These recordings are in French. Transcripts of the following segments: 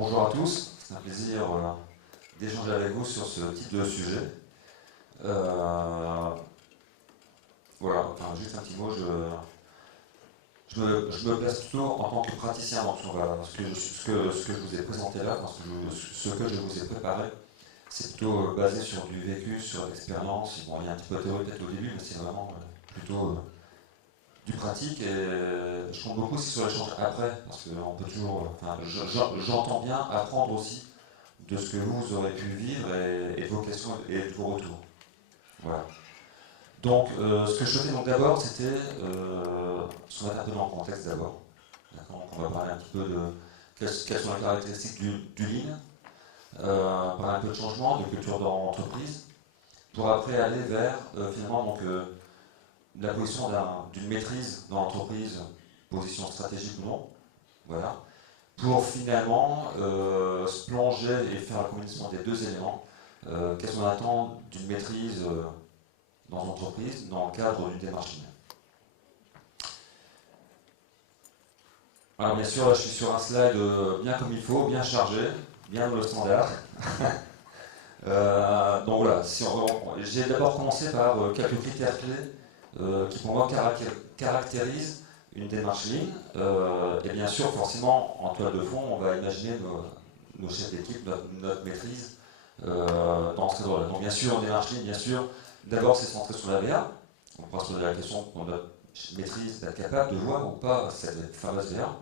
Bonjour à tous, c'est un plaisir d'échanger avec vous sur ce type de sujet. Voilà, enfin, juste un petit mot, je me place plutôt en tant que praticien, donc voilà, ce que je vous ai présenté là, enfin, ce que je vous ai préparé, c'est plutôt basé sur du vécu, sur l'expérience. Bon, il y a un petit peu de théorie peut-être au début, mais c'est vraiment plutôt du pratique, et je compte beaucoup aussi sur l'échange après, parce que on peut toujours, enfin, j'entends bien apprendre aussi de ce que vous aurez pu vivre et de vos questions et de vos retours. Voilà. Donc, ce que je faisais donc d'abord, c'était se mettre un peu dans le contexte d'abord. D'accord. Donc, on va parler un petit peu de quelles sont les caractéristiques du lean, parler un peu de changement, de culture d'entreprise, pour après aller vers finalement donc, la position d'une maîtrise dans l'entreprise, position stratégique ou non, voilà, pour finalement se plonger et faire la combinaison des deux éléments. Qu'est-ce qu'on attend d'une maîtrise dans l'entreprise dans le cadre d'une démarche linéaire. Alors bien sûr, là je suis sur un slide bien comme il faut, bien chargé, bien dans le standard. Donc voilà, j'ai d'abord commencé par quelques critères clés qui pour moi caractérisent une démarche ligne. Et bien sûr, forcément, en toile de fond, on va imaginer nos chefs d'équipe, notre maîtrise dans ce cadre-là. Donc bien sûr, en démarche ligne, bien sûr, d'abord c'est centré sur la VA. On pourra se poser la question pour notre maîtrise d'être capable de voir ou pas cette fameuse VA.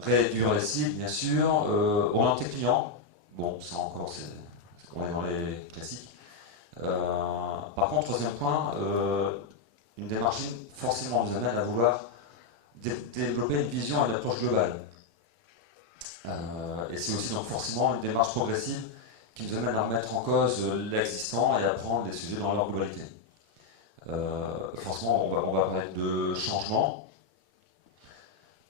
Réduire les cibles, bien sûr. Orienter client. Bon, ça encore, on est dans les classiques. Par contre, troisième point, une démarche ligne forcément nous amène à vouloir développer une vision et une approche globale. Et c'est aussi donc forcément une démarche progressive qui nous amène à remettre en cause l'existant et à prendre les sujets dans leur globalité. Forcément, on va parler de changement.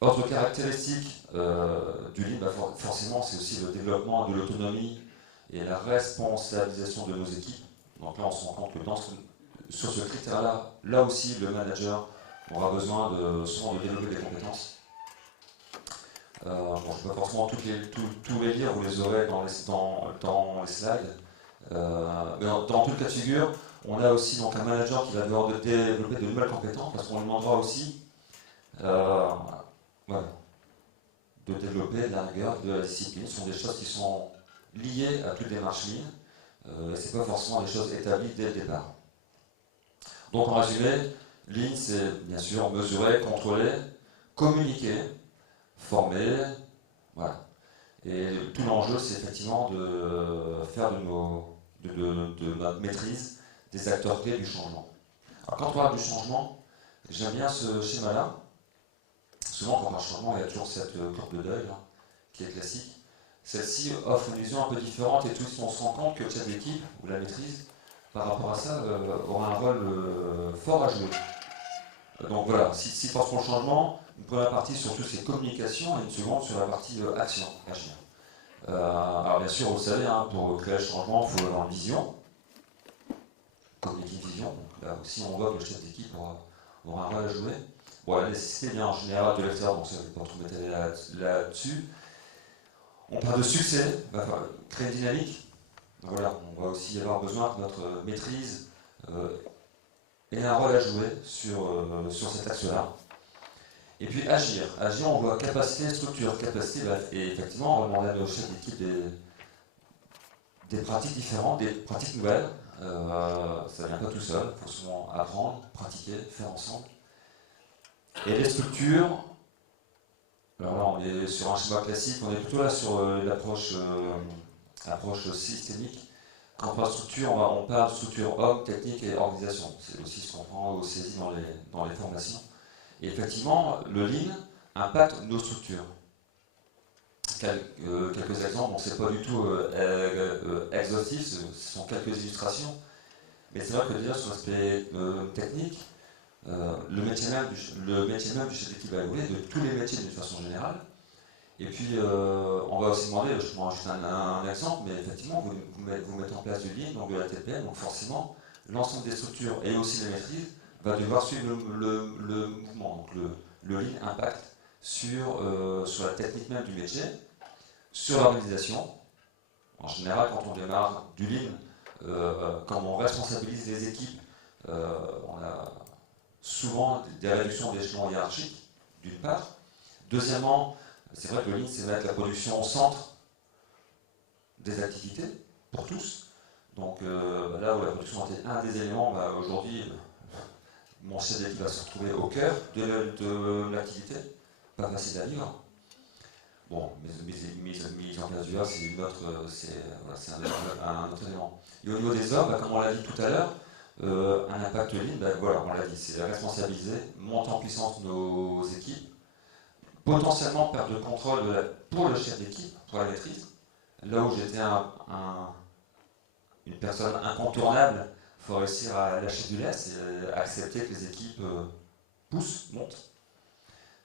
Autre caractéristique du lean, forcément, c'est aussi le développement de l'autonomie et la responsabilisation de nos équipes. Donc là, on se rend compte que sur ce critère-là, là aussi, le manager aura besoin souvent de développer des compétences. Bon, je ne vais pas forcément tous les lire, vous les aurez dans les slides. Mais dans tout le cas de figure, on a aussi donc un manager qui va devoir développer de nouvelles compétences, parce qu'on lui demandera aussi voilà, de développer de la rigueur, de la discipline. Ce sont des choses qui sont liées à toute démarche lean. Ce n'est pas forcément des choses établies dès le départ. Donc en résumé, lean, c'est bien sûr mesurer, contrôler, communiquer, former, voilà. Et tout l'enjeu, c'est effectivement de faire de notre maîtrise des acteurs clés du changement. Alors, quand on parle du changement, j'aime bien ce schéma-là. Souvent, quand on parle de changement, il y a toujours cette courbe de deuil là, qui est classique. Celle-ci offre une vision un peu différente et tout de suite, on se rend compte que le chef d'équipe ou la maîtrise, par rapport à ça, aura un rôle fort à jouer. Donc voilà, si pense pour le changement, une première partie sur tout c'est communication et une seconde sur la partie action, agir. Alors bien sûr, vous savez, hein, pour créer le changement, il faut avoir une vision, communiquer une vision. Donc là aussi, on voit que le chef d'équipe aura un rôle à jouer. Bon, la nécessité vient en général de l'extérieur, donc ça, je ne vais pas trop m'étaler là-dessus. On parle de succès, créer une dynamique. Donc voilà, on va aussi avoir besoin que notre maîtrise ait un rôle à jouer sur cet axe-là. Et puis agir. Agir, on voit capacité, structure, capacité, et effectivement, on va demander à nos chefs d'équipe des pratiques différentes, des pratiques nouvelles. Ça ne vient pas tout seul, il faut souvent apprendre, pratiquer, faire ensemble. Et les structures, alors là on est sur un schéma classique, on est plutôt là sur l'approche systémique. Quand on parle de structure, on parle de structure homme, technique et organisation. C'est aussi ce qu'on prend au saisie dans les formations. Et effectivement, le lean impacte nos structures. Quelques exemples, bon, c'est pas du tout exhaustif, ce sont quelques illustrations. Mais c'est vrai que déjà sur l'aspect technique, le métier même du chef d'équipe va évoluer, de tous les métiers d'une façon générale. Et puis, on va aussi demander, je prends juste un exemple, mais effectivement, vous mettez en place du lean, donc de la TPM, donc forcément, l'ensemble des structures et aussi les maîtrises va devoir suivre le mouvement. Donc le lean impacte sur la technique même du métier, sur l'organisation. En général, quand on démarre du Lean, quand on responsabilise les équipes, on a souvent des réductions d'échelons hiérarchiques, d'une part. Deuxièmement, c'est vrai que le Lean, c'est mettre la production au centre des activités, pour tous. Donc là où la production était un des éléments, aujourd'hui, mon chef d'équipe va se retrouver au cœur de l'activité. Pas facile à vivre. Bon, mise en place du A, c'est un autre élément. Et au niveau des hommes, comme on l'a dit tout à l'heure, un impact Lean, voilà, on l'a dit, c'est responsabiliser, monter en puissance nos équipes, potentiellement perdre le contrôle pour le chef d'équipe, pour la maîtrise. Là où j'étais une personne incontournable, il faut réussir à lâcher du lest et accepter que les équipes poussent, montent.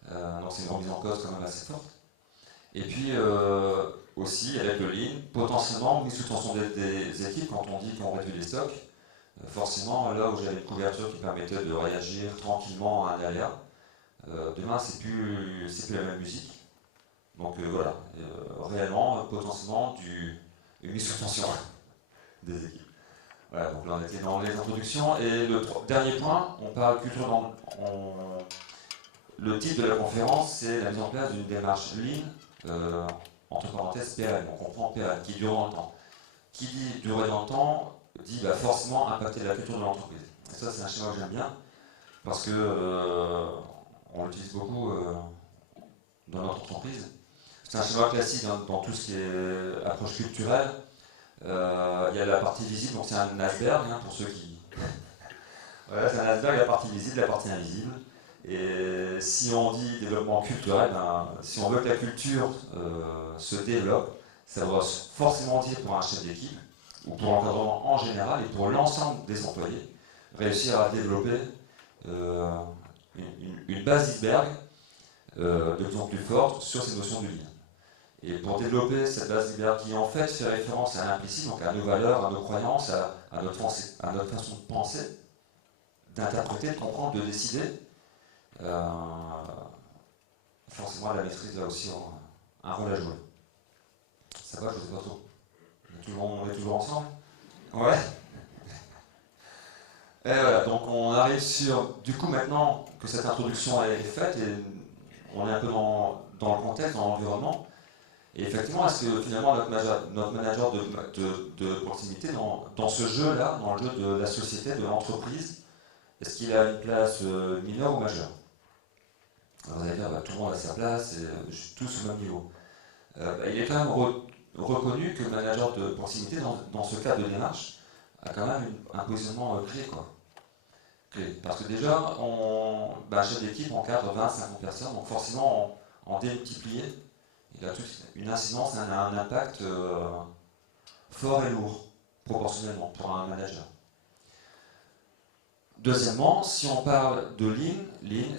Donc c'est une remise en cause quand même assez forte. Et puis aussi avec le Lean, potentiellement mise sous tension des équipes, quand on dit qu'on réduit les stocks, forcément là où j'avais une couverture qui permettait de réagir tranquillement à un aléa, demain c'est plus la même musique. Donc voilà, réellement, potentiellement une mise sous tension des équipes. Voilà, donc là on était dans les introductions. Et le dernier point, on parle culture le titre de la conférence, c'est la mise en place d'une démarche Lean, entre parenthèses pérenne. On comprend pérenne, qui dure dans le temps. Qui dit durer dans le temps, dit forcément impacter la culture de l'entreprise. Et ça, c'est un schéma que j'aime bien, parce que on l'utilise beaucoup dans notre entreprise. C'est un schéma classique dans tout ce qui est approche culturelle. Il y a la partie visible, donc c'est un iceberg, pour ceux qui... Voilà, c'est un iceberg, la partie visible, la partie invisible. Et si on dit développement culturel, si on veut que la culture se développe, ça doit forcément dire pour un chef d'équipe, ou pour l'encadrement en général, et pour l'ensemble des employés, réussir à développer une base d'iceberg de plus en plus forte sur ces notions du Lean. Et pour développer cette base d'iceberg qui en fait fait référence à l'implicite, donc à nos valeurs, à nos croyances, à notre façon de penser, d'interpréter, de comprendre, de décider, forcément la maîtrise là aussi un rôle à jouer. Ça va, je ne sais pas trop. On est toujours ensemble? Ouais. Et voilà, donc on arrive sur, du coup maintenant que cette introduction est faite, et on est un peu dans le contexte, dans l'environnement, et effectivement, est-ce que finalement notre manager de proximité, dans ce jeu-là, dans le jeu de la société, de l'entreprise, est-ce qu'il a une place mineure ou majeure? Alors vous allez dire, tout le monde a sa place, et tous au même niveau. Il est quand même reconnu que le manager de proximité, dans ce cas de démarche, a quand même un positionnement clé, clé. Parce que déjà, un chef d'équipe encadre 20-50 personnes, donc forcément, en démultiplier, il a une incidence, un impact fort et lourd, proportionnellement, pour un manager. Deuxièmement, si on parle de Lean,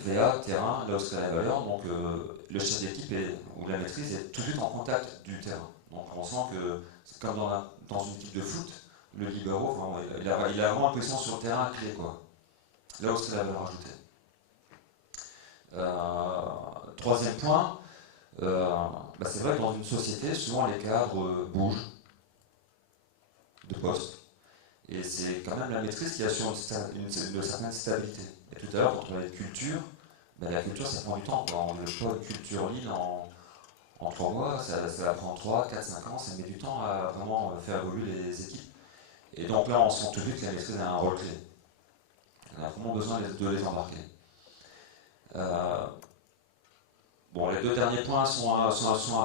VA, terrain, là où c'est la valeur, donc le chef d'équipe ou la maîtrise est tout de suite en contact du terrain. Donc on sent que c'est comme dans une équipe de foot, le libéro, il a vraiment une position sur le terrain clé, là où c'est la valeur ajoutée. Troisième point, c'est vrai que dans une société, souvent les cadres bougent de poste. Et c'est quand même la maîtrise qui assure une certaine stabilité. Et tout à l'heure, quand on parlait de culture, la culture, ça prend du temps. On ne veut pas une culture Lean en 3 mois, ça prend 3, 4, 5 ans, ça met du temps à vraiment faire évoluer les équipes. Et donc là, on sent tout de suite que la maîtrise a un rôle clé. On a vraiment besoin de les embarquer. Les deux derniers points sont un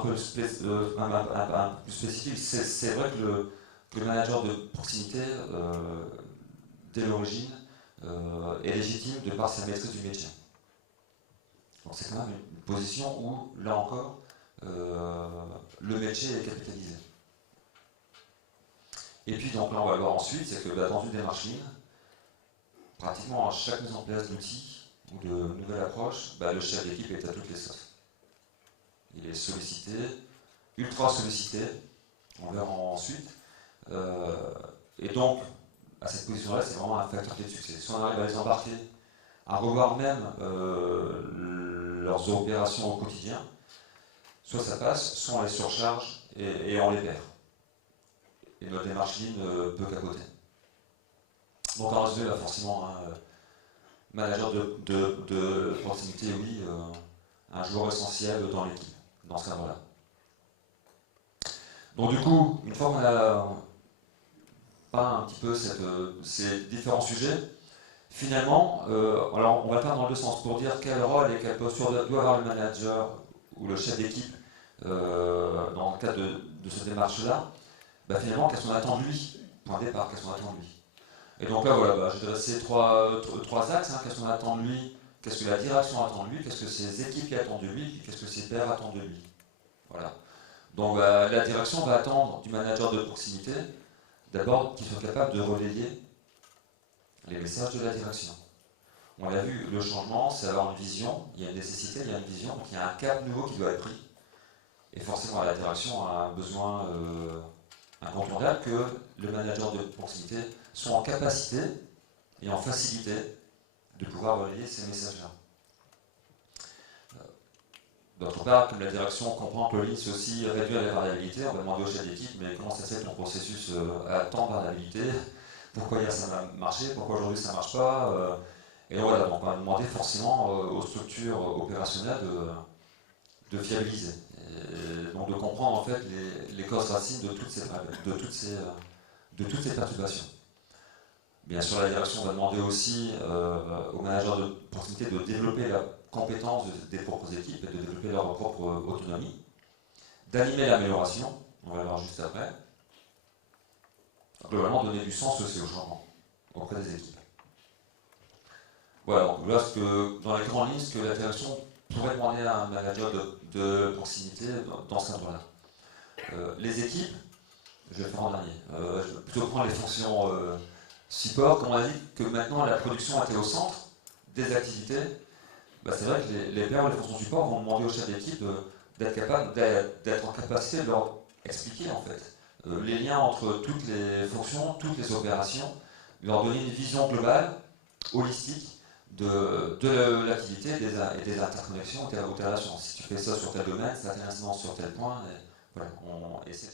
peu plus spécifiques. C'est vrai que le manager de proximité, dès l'origine, est légitime de par sa maîtrise du métier. Donc c'est quand même une position où, là encore, le métier est capitalisé. Et puis donc là on va voir ensuite, c'est que dans une démarche Lean, pratiquement à chaque mise en place d'outils ou de nouvelles approches, le chef d'équipe est à toutes les sauces. Il est sollicité, ultra sollicité, on verra ensuite. Et donc, à cette position-là, c'est vraiment un facteur clé de succès. Si on arrive à les embarquer, à revoir même leurs opérations au quotidien, soit ça passe, soit on les surcharge et on les perd. Et notre démarche lean peut capoter. Donc en résumé, là, forcément, manager de proximité, oui, un joueur essentiel dans l'équipe, dans ce cadre-là. Donc du coup, une fois qu'on a peint un petit peu ces différents sujets, finalement, alors on va le faire dans le deux sens, pour dire quel rôle et quelle posture doit avoir le manager ou le chef d'équipe dans le cadre de cette démarche-là. Bah, finalement, qu'est-ce qu'on attend de lui? Point de départ, qu'est-ce qu'on attend de lui? Et donc là, voilà, bah, j'ai dressé trois axes. Qu'est-ce qu'on attend de lui? Qu'est-ce que la direction attend de lui? Qu'est-ce que ses équipes attendent de lui? Qu'est-ce que ses pairs attendent de lui? Voilà. Donc la direction va attendre du manager de proximité, d'abord qu'il soit capable de relayer les messages de la direction. On l'a vu, le changement, c'est avoir une vision, il y a une nécessité, il y a une vision, donc il y a un cap nouveau qui doit être pris. Et forcément, la direction a un besoin incontournable que le manager de proximité soit en capacité et en facilité de pouvoir relayer ces messages-là. D'autre part, comme la direction comprend que le lean, c'est aussi réduire les variabilités, on va demander au chef d'équipe, mais comment ça se fait que ton processus a tant de variabilité? Pourquoi hier ça a marché? Pourquoi aujourd'hui ça ne marche pas? Et voilà, donc on va demander forcément aux structures opérationnelles de fiabiliser. Et donc de comprendre en fait les causes racines de toutes ces perturbations. Bien sûr, la direction va demander aussi aux managers de proximité de développer la compétence des propres équipes et de développer leur propre autonomie, d'animer l'amélioration, on va le voir juste après, globalement donner du sens aussi au changement auprès des équipes. Voilà, donc là, dans les grandes lignes, ce que la direction pourrait demander à un manager de proximité dans ce cadre-là. Les équipes, je vais le faire en dernier, je vais plutôt prendre les fonctions support, comme on a dit que maintenant la production était au centre des activités. Bah, c'est vrai que les pairs, les fonctions support vont demander au chef d'équipe d'être en capacité de leur expliquer en fait les liens entre toutes les fonctions, toutes les opérations, leur donner une vision globale, holistique de l'activité et des interconnexions ou des relations. Si tu fais ça sur tel domaine, ça a une incidence sur tel point. Et voilà, on essaie de